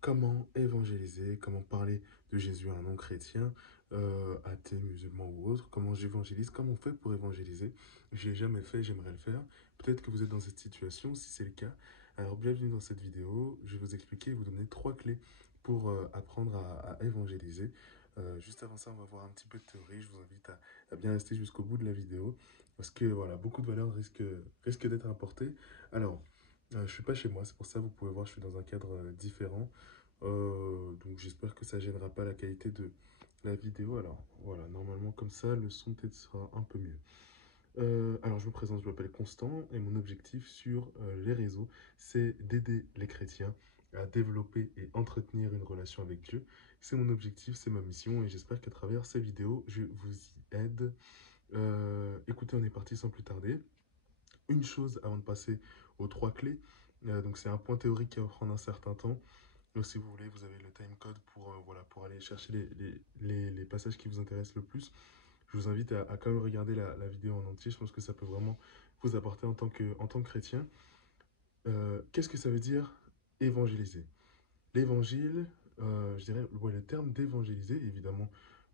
Comment évangéliser, comment parler de Jésus à un non-chrétien, athée, musulman ou autre, comment j'évangélise, comment on fait pour évangéliser. Je l'ai jamais fait, j'aimerais le faire. Peut-être que vous êtes dans cette situation, si c'est le cas. Alors bienvenue dans cette vidéo, je vais vous expliquer et vous donner 3 clés pour apprendre à évangéliser. Juste avant ça, on va voir un petit peu de théorie. Je vous invite à bien rester jusqu'au bout de la vidéo parce que voilà, beaucoup de valeurs risquent d'être apportées. Alors, je suis pas chez moi, c'est pour ça, vous pouvez voir, je suis dans un cadre différent. Donc j'espère que ça gênera pas la qualité de la vidéo. Alors voilà, normalement comme ça, le son peut-être sera un peu mieux. Alors je me présente, je m'appelle Constant et mon objectif sur les réseaux, c'est d'aider les chrétiens à développer et entretenir une relation avec Dieu. C'est mon objectif, c'est ma mission et j'espère qu'à travers ces vidéos, je vous y aide. Écoutez, on est parti sans plus tarder. Une chose avant de passer aux 3 clés. Donc c'est un point théorique qui va prendre un certain temps. Donc, si vous voulez, vous avez le timecode pour, voilà, pour aller chercher les passages qui vous intéressent le plus. Je vous invite à quand même regarder la vidéo en entier. Je pense que ça peut vraiment vous apporter en tant que chrétien. Qu'est-ce que ça veut dire évangéliser? L'évangile, je dirais, ouais, le terme d'évangéliser, évidemment,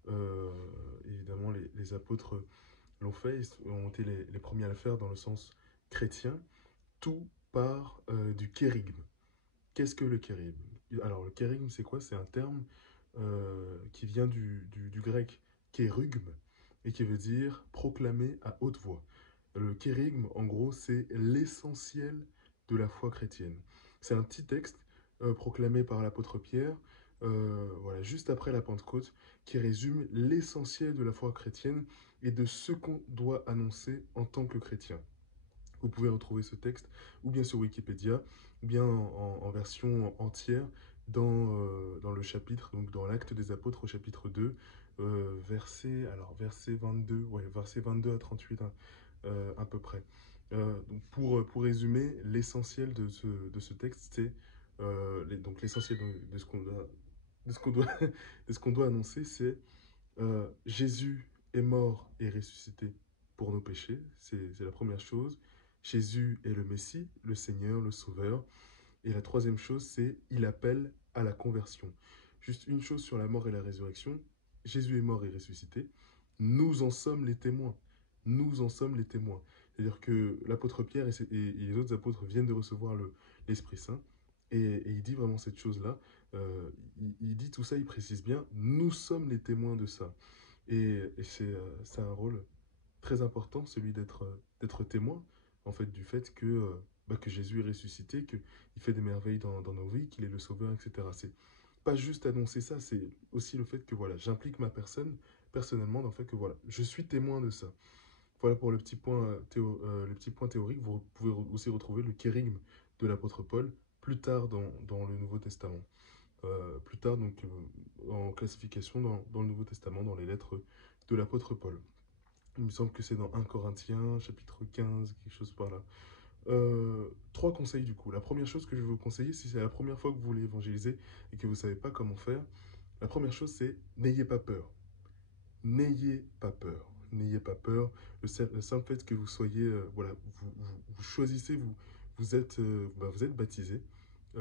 euh, évidemment les apôtres l'ont fait, ils ont été les premiers à le faire dans le sens chrétien. Tout part du kérigme. Qu'est-ce que le kérigme? Alors, le kérigme, c'est quoi? C'est un terme qui vient du grec kérugme et qui veut dire proclamer à haute voix. Le kérigme, en gros, c'est l'essentiel de la foi chrétienne. C'est un petit texte proclamé par l'apôtre Pierre, voilà, juste après la Pentecôte, qui résume l'essentiel de la foi chrétienne et de ce qu'on doit annoncer en tant que chrétien. Vous pouvez retrouver ce texte ou bien sur Wikipédia, ou bien en version entière dans le chapitre, donc dans l'Acte des Apôtres au chapitre 2, verset 22, ouais, verset 22 à 38 hein, à peu près. Donc pour résumer, l'essentiel de ce texte, c'est donc l'essentiel de ce qu'on doit, de ce qu'on doit, de ce qu'on doit annoncer, c'est Jésus est mort et ressuscité pour nos péchés, c'est la première chose. Jésus est le Messie, le Seigneur, le Sauveur. Et la troisième chose, c'est il appelle à la conversion. Juste une chose sur la mort et la résurrection. Jésus est mort et ressuscité. Nous en sommes les témoins. Nous en sommes les témoins. C'est-à-dire que l'apôtre Pierre et les autres apôtres viennent de recevoir l'Esprit Saint. Et il dit vraiment cette chose-là. Il dit tout ça, il précise bien, nous sommes les témoins de ça. Et c'est un rôle très important, celui d'être témoin, en fait, du fait que Jésus est ressuscité, qu'il fait des merveilles dans nos vies, qu'il est le sauveur, etc. C'est pas juste annoncer ça, c'est aussi le fait que voilà, j'implique ma personne, personnellement, dans le fait que voilà, je suis témoin de ça. Voilà pour le petit point, le petit point théorique. Vous pouvez aussi retrouver le kérigme de l'apôtre Paul plus tard dans le Nouveau Testament. Plus tard, donc, en classification dans le Nouveau Testament, dans les lettres de l'apôtre Paul. Il me semble que c'est dans 1 Corinthiens, chapitre 15, quelque chose par là. 3 conseils du coup. La première chose que je vais vous conseiller, si c'est la première fois que vous voulez évangéliser et que vous ne savez pas comment faire, la première chose c'est n'ayez pas peur. N'ayez pas peur. N'ayez pas peur. Le simple fait que vous soyez, voilà, vous choisissez, vous êtes baptisé,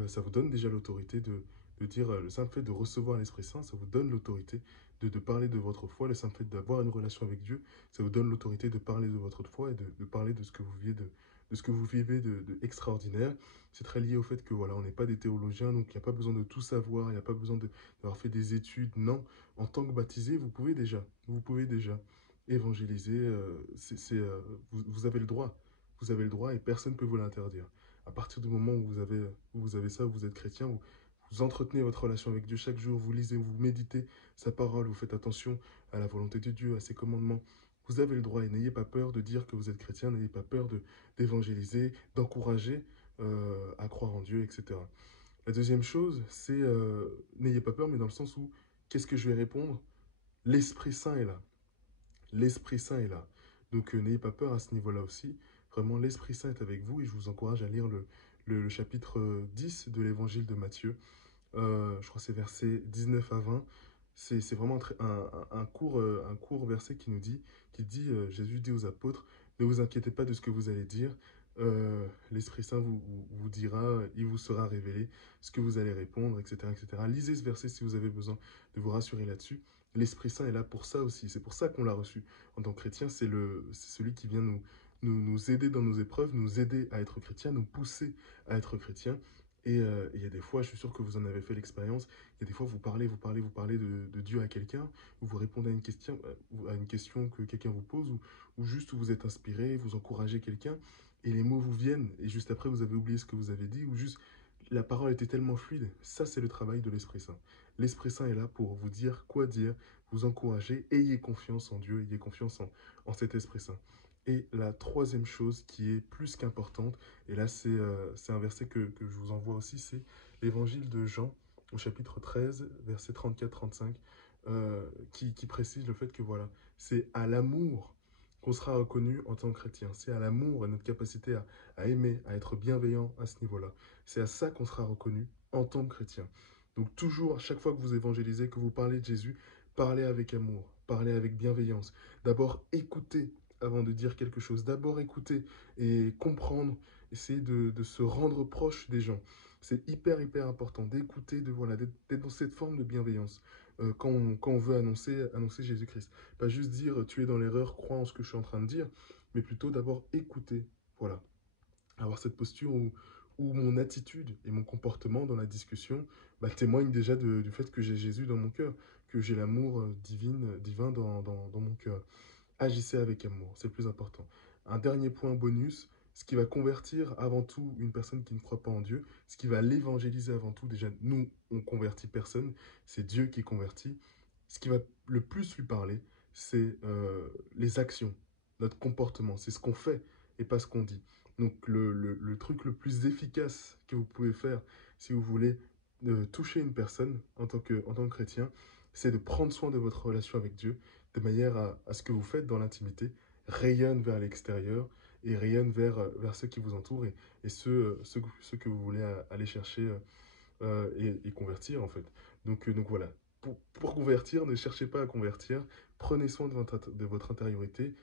ça vous donne déjà l'autorité de dire, le simple fait de recevoir l'Esprit Saint, ça vous donne l'autorité de parler de votre foi. Le simple fait d'avoir une relation avec Dieu, ça vous donne l'autorité de parler de votre foi et de parler de ce que vous vivez, de ce que vous vivez de extraordinaire. C'est très lié au fait que voilà, on n'est pas des théologiens, donc il n'y a pas besoin de tout savoir, il n'y a pas besoin d'avoir fait des études. Non, en tant que baptisé, vous pouvez déjà évangéliser. Vous avez le droit. Vous avez le droit et personne ne peut vous l'interdire. À partir du moment où vous avez ça, où vous êtes chrétien, où vous entretenez votre relation avec Dieu chaque jour, vous lisez, vous méditez sa parole, vous faites attention à la volonté de Dieu, à ses commandements. Vous avez le droit et n'ayez pas peur de dire que vous êtes chrétien, n'ayez pas peur d'évangéliser, d'encourager à croire en Dieu, etc. La deuxième chose, c'est n'ayez pas peur, mais dans le sens où qu'est-ce que je vais répondre? L'Esprit Saint est là. L'Esprit Saint est là. Donc n'ayez pas peur à ce niveau-là aussi. Vraiment, l'Esprit Saint est avec vous et je vous encourage à lire le chapitre 10 de l'Évangile de Matthieu. Je crois que c'est versets 19 à 20. C'est vraiment un court verset qui dit, Jésus dit aux apôtres, ne vous inquiétez pas de ce que vous allez dire, l'Esprit Saint vous dira, il vous sera révélé ce que vous allez répondre, etc., etc. Lisez ce verset si vous avez besoin de vous rassurer là-dessus. L'Esprit Saint est là pour ça aussi. C'est pour ça qu'on l'a reçu en tant que chrétien. C'est celui qui vient nous aider dans nos épreuves, nous aider à être chrétien, nous pousser à être chrétien. Et il y a des fois, je suis sûr que vous en avez fait l'expérience, il y a des fois, vous parlez de Dieu à quelqu'un, ou vous répondez à une question que quelqu'un vous pose, ou juste vous êtes inspiré, vous encouragez quelqu'un, et les mots vous viennent, et juste après, vous avez oublié ce que vous avez dit, ou juste la parole était tellement fluide. Ça, c'est le travail de l'Esprit Saint. L'Esprit Saint est là pour vous dire, vous encourager, ayez confiance en Dieu, ayez confiance en cet Esprit Saint. Et la troisième chose qui est plus qu'importante, et là c'est un verset que je vous envoie aussi, c'est l'évangile de Jean au chapitre 13, verset 34-35, qui précise le fait que voilà, c'est à l'amour qu'on sera reconnu en tant que chrétien. C'est à l'amour et notre capacité à aimer, à être bienveillant à ce niveau-là. C'est à ça qu'on sera reconnu en tant que chrétien. Donc toujours, à chaque fois que vous évangélisez, que vous parlez de Jésus, parlez avec amour, parlez avec bienveillance. D'abord, écoutez avant de dire quelque chose. D'abord, écouter et comprendre, essayer de se rendre proche des gens. C'est hyper important d'écouter, voilà, d'être dans cette forme de bienveillance quand on veut annoncer Jésus-Christ. Pas juste dire tu es dans l'erreur, crois en ce que je suis en train de dire, mais plutôt d'abord écouter. Voilà, avoir cette posture où mon attitude et mon comportement dans la discussion témoignent déjà du fait que j'ai Jésus dans mon cœur, que j'ai l'amour divin dans mon cœur. Agissez avec amour, c'est le plus important. Un dernier point bonus, ce qui va convertir avant tout une personne qui ne croit pas en Dieu, ce qui va l'évangéliser avant tout, déjà nous, on convertit personne, c'est Dieu qui convertit. Ce qui va le plus lui parler, c'est les actions, notre comportement, c'est ce qu'on fait et pas ce qu'on dit. Donc le truc le plus efficace que vous pouvez faire si vous voulez toucher une personne en tant que chrétien, c'est de prendre soin de votre relation avec Dieu, de manière à ce que vous faites dans l'intimité rayonne vers l'extérieur et rayonne vers ceux qui vous entourent et ceux que vous voulez aller chercher et convertir en fait. Donc voilà, pour convertir, ne cherchez pas à convertir, prenez soin de votre intériorité,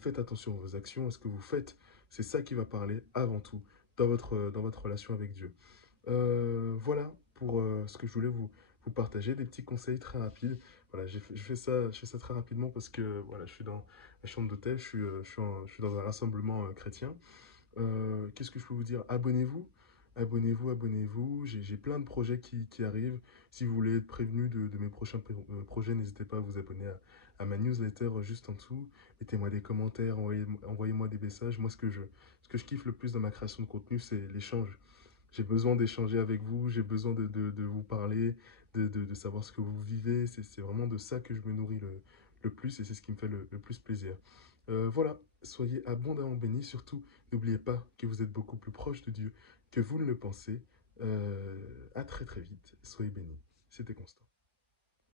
faites attention à vos actions, à ce que vous faites, c'est ça qui va parler avant tout dans votre relation avec Dieu. Voilà pour ce que je voulais vous partager, des petits conseils très rapides. Voilà, je fais ça très rapidement parce que voilà, je suis dans la chambre d'hôtel, je suis dans un rassemblement chrétien. Qu'est-ce que je peux vous dire? Abonnez-vous, abonnez-vous. J'ai plein de projets qui arrivent. Si vous voulez être prévenu de mes prochains projets, n'hésitez pas à vous abonner à ma newsletter juste en dessous. Mettez-moi des commentaires, envoyez-moi des messages. Moi, ce que je kiffe le plus dans ma création de contenu, c'est l'échange. J'ai besoin d'échanger avec vous, j'ai besoin de vous parler, de savoir ce que vous vivez. C'est vraiment de ça que je me nourris le plus et c'est ce qui me fait le plus plaisir. Voilà, soyez abondamment bénis. Surtout, n'oubliez pas que vous êtes beaucoup plus proche de Dieu que vous ne le pensez. À très très vite. Soyez bénis. C'était Constant.